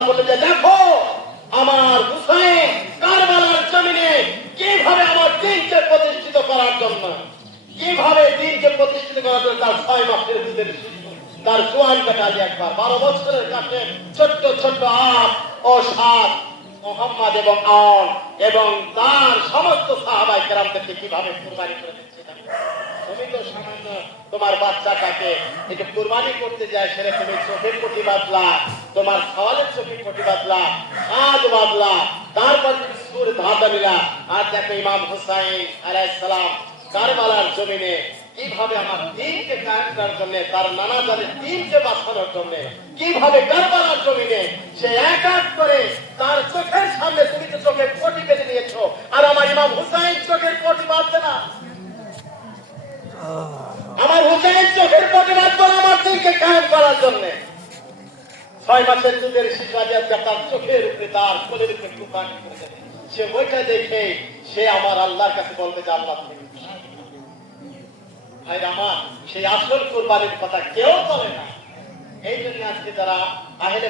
বলে যে দেখো আমার হুসাইন কারবালার জমিনে কিভাবে আমার দিনকে প্রতিষ্ঠিত করার জন্য তার 6 মাসের দুধের শিশু তার জোয়ান কাটালি একবার 12 বছরের কাছে ছোট্ট ছোট্ট আট ও সাত মোহাম্মদ এবং আন এবং তার সমস্ত সাহাবায়ে কেরামদেরকে কিভাবে কুরবানি করে দিচ্ছিলেন। তুমি তো সামান্য তোমার বাচ্চাটাকে একটু কুরবানি করতে যায়, সেটা তুমি চোখের পটি বাঁধলা, তোমার সওয়ালের চোখের পটি বাঁধলা, হাত বাঁধলা, তারপর তুমি সুর ধাঁধা দিলা। আর দেখো ইমাম হুসাইন আলাইহিস সালাম কারবালার জমিনে কিভাবে আমার দিনকে কায়েম করার জন্য, তার নানা জাতের দিনকে বাঁচানোর জন্য কিভাবে কারবালার জমিনে সে এক এক করে তার চোখের সামনে, তুমি তো চোখের পটি বেঁধে নিয়েছো, আর আমার ইমাম হুসাইন চোখের পটি বাঁধছে না। আমার হুসাইন চোখের পটি বাঁধবো না আমার দিনকে কায়েম করার জন্য। 6 মাসের দুধের শিশু তার চোখের উপরে তার কোলের উপরে কুরবানি করে দেবে। সে ওইটা দেখে সে আমার আল্লাহর কাছে বলবে যে আল্লাহ ভাই আমার সেই আসল কুরবানির কথা কেউ বলে না। এই জন্য আজকে যারা আহলে